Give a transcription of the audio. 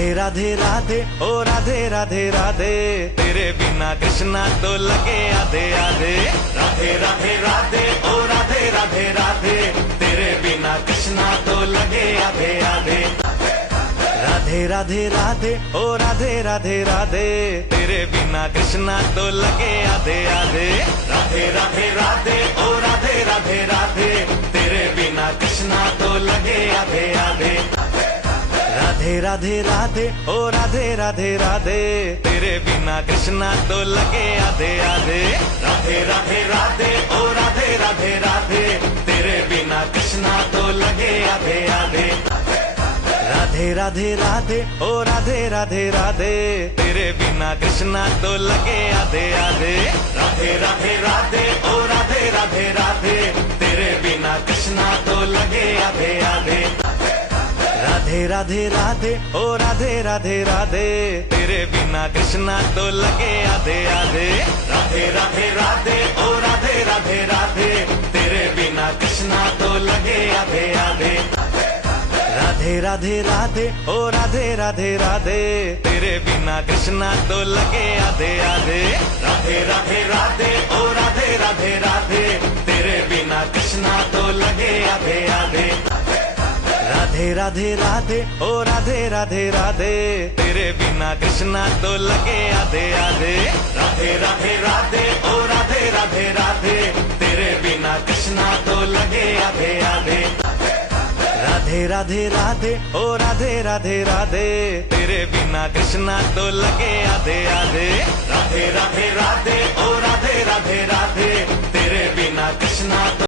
राधे राधे राधे ओ राधे राधे राधे, तेरे बिना कृष्णा तो लगे आधे आधे। राधे राधे राधे ओ राधे राधे राधे, तेरे बिना कृष्णा तो लगे आधे आधे। राधे राधे राधे ओ राधे राधे राधे, तेरे बिना कृष्णा तो लगे आधे आधे। राधे राधे राधे ओ राधे राधे राधे, तेरे बिना कृष्णा तो लगे आधे आधे। राधे राधे राधे ओ राधे राधे राधे, तेरे बिना कृष्णा तो लगे आधे आधे। राधे राधे राधे ओ राधे राधे राधे, तेरे बिना कृष्णा तो लगे आधे आधे। राधे राधे राधे ओ राधे राधे राधे, तेरे बिना कृष्णा तो लगे आधे आधे। राधे राधे राधे ओ राधे राधे राधे, तेरे बिना कृष्णा तो लगे आधे आधे। राधे राधे राधे ओ राधे राधे राधे, तेरे बिना कृष्णा तो लगे आधे आधे। राधे राधे राधे ओ राधे राधे राधे, तेरे बिना कृष्णा तो लगे आधे आधे। राधे राधे राधे ओ राधे राधे राधे, तेरे बिना कृष्णा तो लगे आधे आधे। राधे राधे राधे ओ राधे राधे राधे, तेरे बिना कृष्णा तो लगे आधे आधे। राधे राधे राधे ओ राधे राधे राधे, तेरे बिना कृष्णा तो लगे आधे आधे। राधे राधे राधे ओ राधे राधे राधे, तेरे बिना कृष्णा तो लगे आधे आधे। राधे राधे राधे ओ राधे राधे राधे, तेरे बिना कृष्णा तो लगे आधे आधे। राधे राधे राधे ओ राधे राधे राधे, तेरे बिना कृष्णा तो